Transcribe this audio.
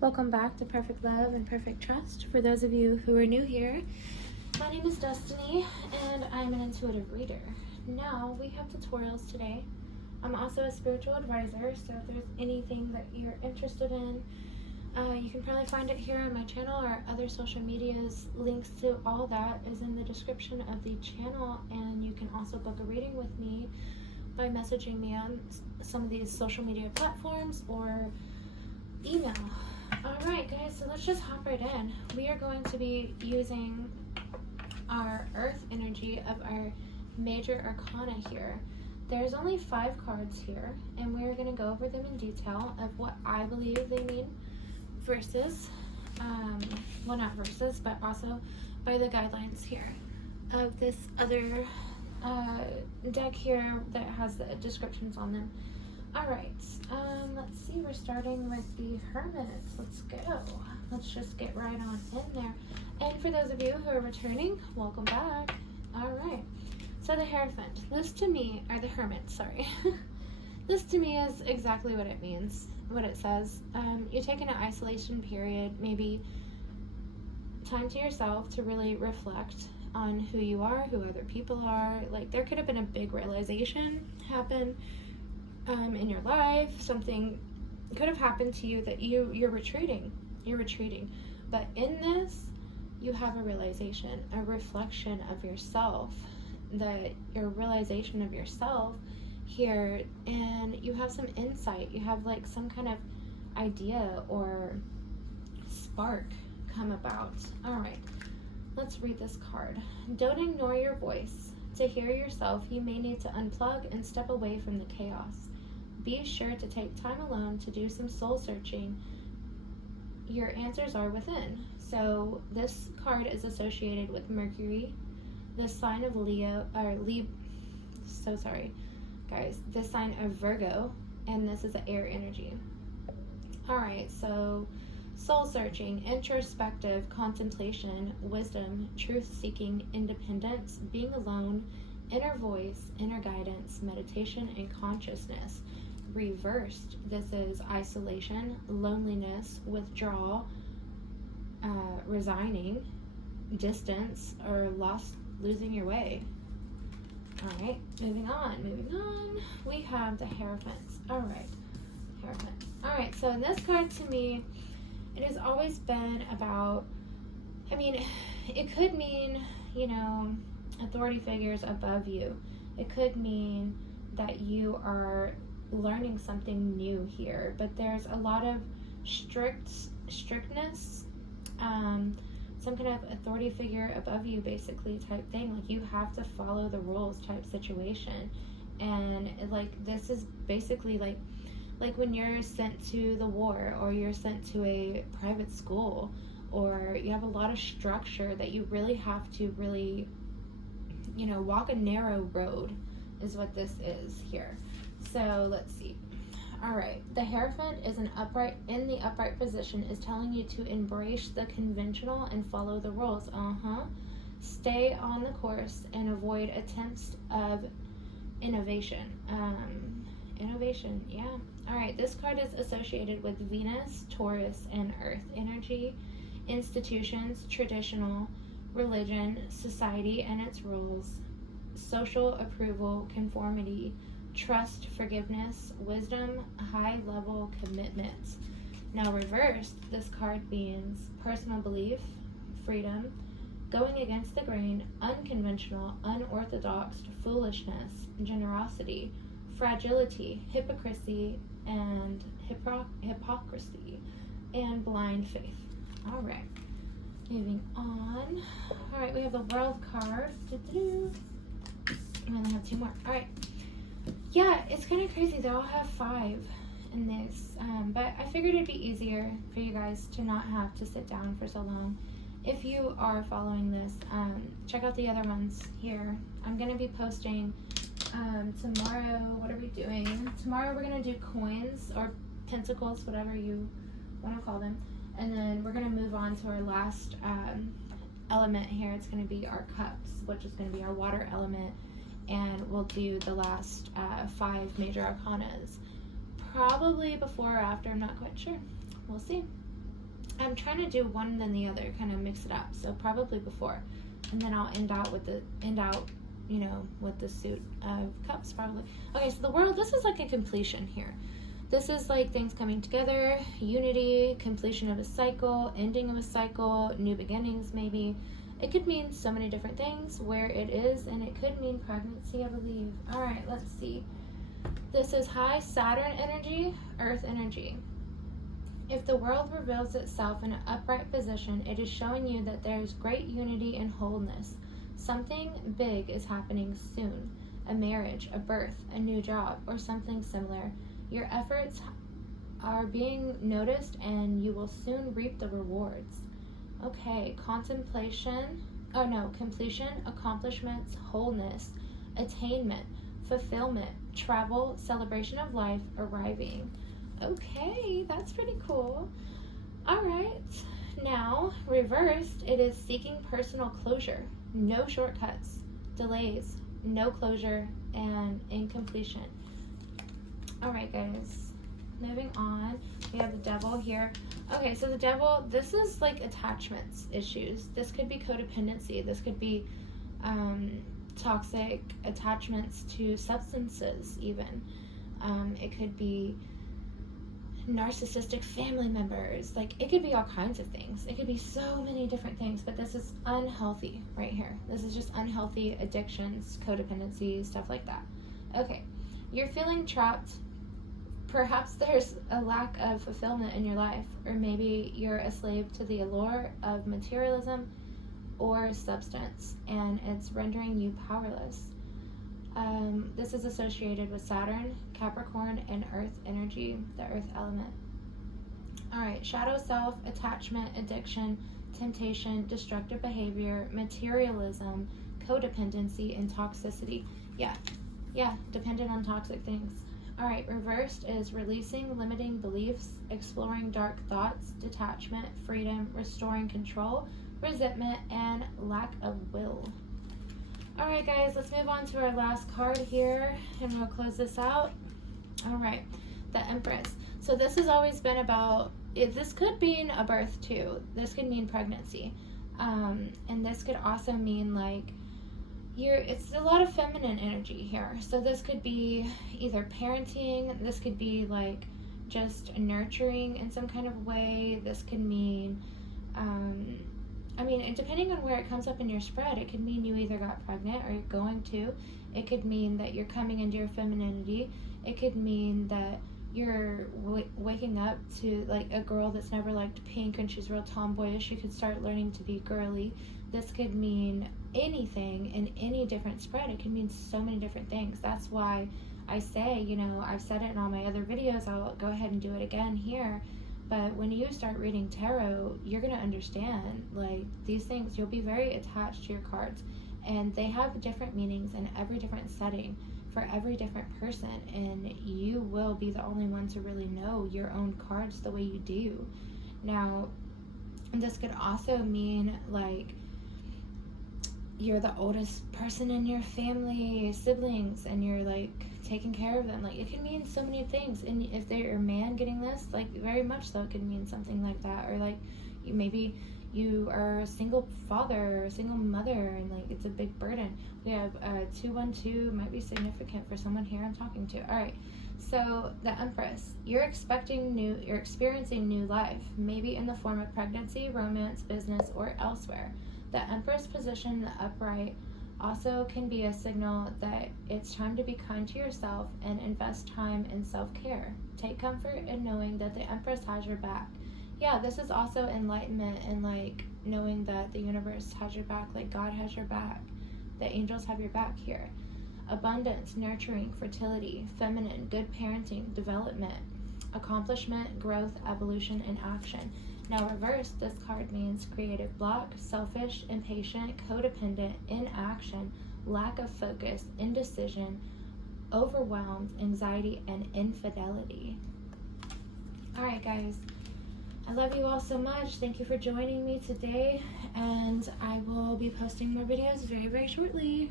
Welcome back to Perfect Love and Perfect Trust. For those of you who are new here, my name is Destiny and I'm an intuitive reader. Now we have tutorials today. I'm also a spiritual advisor, so if there's anything that you're interested in, you can probably find it here on my channel or other social medias. Links to all that is in the description of the channel, and you can also book a reading with me by messaging me on some of these social media platforms or email. Alright guys, so let's just hop right in. We are going to be using our earth energy of our major arcana here. There's only 5 cards here, and we're going to go over them in detail of what I believe they mean versus, well, not versus, but also by the guidelines here of this other deck here that has the descriptions on them. Alright, let's see, we're starting with the Hermit. Let's go. Let's just get right on in there. And for those of you who are returning, welcome back. Alright, so the Hierophant. This to me, or the Hermit, sorry. This to me is exactly what it means, what it says. You're taking an isolation period, maybe time to yourself to really reflect on who you are, who other people are. Like, there could have been a big realization happen in your life. Something could have happened to you that you're retreating, but in this you have a realization, a reflection of yourself, that your realization of yourself here, and you have some insight, you have like some kind of idea or spark come about. All right, let's read this card. Don't ignore your voice. To hear yourself, you may need to unplug and step away from the chaos. Be sure to take time alone to do some soul searching. Your answers are within. So this card is associated with Mercury, the sign of Leo, or so sorry guys, the sign of Virgo, and this is the air energy. Alright, so soul searching, introspective, contemplation, wisdom, truth seeking, independence, being alone, inner voice, inner guidance, meditation, and consciousness. Reversed, this is isolation, loneliness, withdrawal, resigning, distance, or losing your way. Alright, moving on. We have the Hierophant. Alright, Hierophant. Alright, so in this card, to me, it has always been about, I mean, it could mean, you know, authority figures above you. It could mean that you are learning something new here, but there's a lot of strictness, some kind of authority figure above you basically type thing, like you have to follow the rules type situation. And like this is basically like when you're sent to the war, or you're sent to a private school, or you have a lot of structure that you really have to you know, walk a narrow road, is what this is here. So let's see. Alright, the Hierophant is in the upright position, is telling you to embrace the conventional and follow the rules. Stay on the course and avoid attempts of innovation. Innovation, yeah. Alright, this card is associated with Venus, Taurus, and Earth energy, institutions, traditional, religion, society and its rules, social approval, conformity, trust, forgiveness, wisdom, high-level commitment. Now reversed, this card means personal belief, freedom, going against the grain, unconventional, unorthodox, foolishness, generosity, fragility, hypocrisy, and hypocrisy, and blind faith. All right, moving on. All right, we have the World card. We only have 2 more. All right. Yeah, it's kind of crazy. They all have 5 in this, but I figured it'd be easier for you guys to not have to sit down for so long. If you are following this, check out the other ones here. I'm going to be posting tomorrow. What are we doing? Tomorrow we're going to do coins or pentacles, whatever you want to call them. And then we're going to move on to our last element here. It's going to be our cups, which is going to be our water element. And we'll do the last 5 major arcanas. Probably before or after, I'm not quite sure. We'll see. I'm trying to do one then the other, kind of mix it up. So probably before, and then I'll end out with the with the Suit of Cups probably. Okay, so the World. This is like a completion here. This is like things coming together, unity, completion of a cycle, ending of a cycle, new beginnings maybe. It could mean so many different things where it is, and it could mean pregnancy, I believe. All right, let's see. This is high Saturn energy, Earth energy. If the world reveals itself in an upright position, it is showing you that there is great unity and wholeness. Something big is happening soon. A marriage, a birth, a new job, or something similar. Your efforts are being noticed and you will soon reap the rewards. Okay, completion, accomplishments, wholeness, attainment, fulfillment, travel, celebration of life, arriving. Okay, that's pretty cool. All right, now reversed, it is seeking personal closure, no shortcuts, delays, no closure, and incompletion. All right, guys, moving on. We have the Devil here. Okay, so the Devil, this is like attachments issues. This could be codependency. This could be toxic attachments to substances even. It could be narcissistic family members. Like, it could be all kinds of things. It could be so many different things, but this is unhealthy right here. This is just unhealthy addictions, codependency, stuff like that. Okay, you're feeling trapped. Perhaps there's a lack of fulfillment in your life, or maybe you're a slave to the allure of materialism or substance, and it's rendering you powerless. This is associated with Saturn, Capricorn, and Earth energy, the Earth element. All right, shadow self, attachment, addiction, temptation, destructive behavior, materialism, codependency, and toxicity. Yeah, dependent on toxic things. All right, reversed is releasing limiting beliefs, exploring dark thoughts, detachment, freedom, restoring control, resentment, and lack of will. All right, guys, let's move on to our last card here, and we'll close this out. All right, the Empress. So this has always been about, this could mean a birth too. This could mean pregnancy. And this could also mean like, it's a lot of feminine energy here. So this could be either parenting, this could be like just nurturing in some kind of way. This could mean, depending on where it comes up in your spread, it could mean you either got pregnant or you're going to. It could mean that you're coming into your femininity. It could mean that you're waking up to like a girl that's never liked pink and she's real tomboyish. You could start learning to be girly. This could mean anything in any different spread. It can mean so many different things. That's why I say, I've said it in all my other videos. I'll go ahead and do it again here. But when you start reading tarot, you're going to understand, like, these things. You'll be very attached to your cards. And they have different meanings in every different setting for every different person. And you will be the only one to really know your own cards the way you do. Now, this could also mean, like, you're the oldest person in your family, siblings, and you're, like, taking care of them. Like, it can mean so many things. And if they're a man getting this, like, very much so, it can mean something like that. Or like, maybe you are a single father or a single mother, and like, it's a big burden. We have 212 might be significant for someone here I'm talking to. All right, so the Empress, you're experiencing new life, maybe in the form of pregnancy, romance, business, or elsewhere. The Empress position in the upright also can be a signal that it's time to be kind to yourself and invest time in self-care. Take comfort in knowing that the Empress has your back. Yeah, this is also enlightenment and like knowing that the universe has your back, like God has your back. The angels have your back here. Abundance, nurturing, fertility, feminine, good parenting, development, accomplishment, growth, evolution, and action. Now reversed, this card means creative block, selfish, impatient, codependent, inaction, lack of focus, indecision, overwhelmed, anxiety, and infidelity. All right, guys. I love you all so much. Thank you for joining me today, and I will be posting more videos very, very shortly.